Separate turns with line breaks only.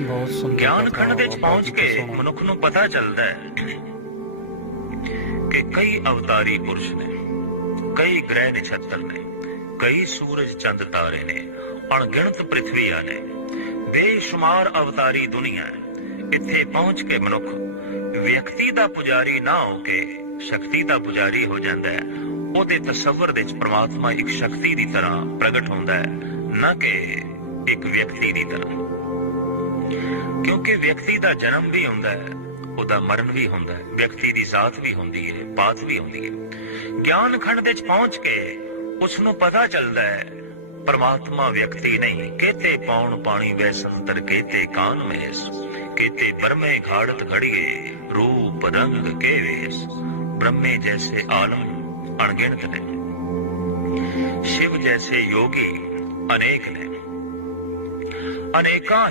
ਬਹੁਤ ਸੁੰਦਰ
ਖੰਡ ਦੇ ਵਿੱਚ ਪਹੁੰਚ ਕੇ। ਮਨੁੱਖ ਨੂੰ ਪਤਾ ਚੱਲਦਾ ਹੈ ਕਿ ਕਈ ਅਵਤਾਰੀ ਪੁਰਸ਼ ਨੇ ਕਈ ਗ੍ਰਹਿ ਨਛੱਤਰ ਨੇ ਕਈ ਸੂਰਜ ਚੰਦ ਤਾਰੇ ਨੇ ਅਣਗਿਣਤ ਪ੍ਰਿਥਵੀਆਂ ਨੇ ਬੇਸ਼ੁਮਾਰ ਅਵਤਾਰੀ ਦੁਨੀਆ ਹੈ। ਇੱਥੇ ਪਹੁੰਚ ਕੇ ਮਨੁੱਖ ਵਿਅਕਤੀ ਦਾ ਪੁਜਾਰੀ ਨਾ ਹੋ ਕੇ ਸ਼ਕਤੀ ਦਾ ਪੁਜਾਰੀ ਹੋ ਜਾਂਦਾ ਹੈ। ਉਹਦੇ ਤਸੱਵਰ ਦੇ ਵਿੱਚ ਪ੍ਰਮਾਤਮਾ ਇੱਕ ਸ਼ਕਤੀ ਦੀ ਤਰ੍ਹਾਂ ਪ੍ਰਗਟ ਹੁੰਦਾ ਹੈ ਨਾ ਕਿ ਇੱਕ ਵਿਅਕਤੀ ਦੀ ਤਰ੍ਹਾਂ। ਕਿ ਵਿਅਕਤੀ ਦਾ ਜਨਮ ਵੀ ਹੁੰਦਾ ਹੈ, ਉਹਦਾ ਮਰਨ ਵੀ ਹੁੰਦਾ ਹੈ, ਵਿਅਕਤੀ ਦੀ ਜ਼ਾਤ ਵੀ ਹੁੰਦੀ ਹੈ ਬਾਤ ਵੀ ਹੁੰਦੀ ਹੈ। ਗਿਆਨ ਖੰਡ ਦੇ ਚ ਪਹੁੰਚ ਕੇ ਉਸ ਨੂੰ ਪਤਾ ਚੱਲਦਾ ਹੈ, ਪਰਮਾਤਮਾ ਵਿਅਕਤੀ ਨਹੀਂ, ਕੇਤੇ ਪਾਉਣ ਪਾਣੀ ਵੈ ਸੰਤਰ ਕੇਤੇ ਕਾਨ ਮਹਿਸ ਕੇਤੇ ਬਰਮੇ ਘਾੜਤ ਘੜੀਏ, ਰੂਪ ਰੰਗ ਕੇ ਵੇਸ ਬ੍ਰਹਮੇ ਜੈਸੇ ਆਲਮ ਅਣਗਿਣਤ ਨੇ। ਸ਼ਿਵ ਜੈਸੇ ਯੋਗੀ ਅਨੇਕ ਨੇ। ਅਨੇਕਾਂ